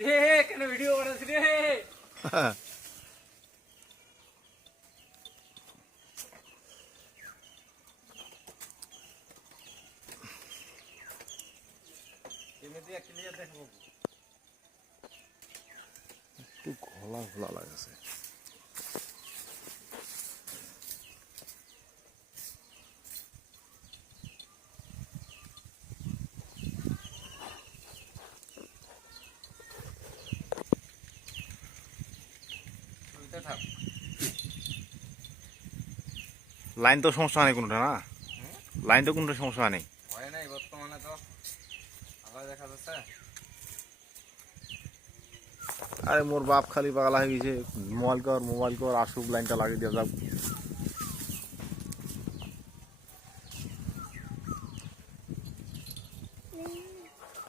কেন ভিডিও বানাচ্ছি রে? এমনিতে ক্লিয়ার দেখবো। একটু ঘোলা ঘোলা লাগছে। লাইন তো সমস্যা নেই কোনটা না, লাইন তো কোনটা সমস্যা নেই। হয় নাই বর্তমানে তো আবার দেখা যাচ্ছে। আরে মোর বাপ খালি পাগলা হয়ে গেছে, মোবাইল কর আসুক লাইনটা লাগিয়ে দিয়ে যাক।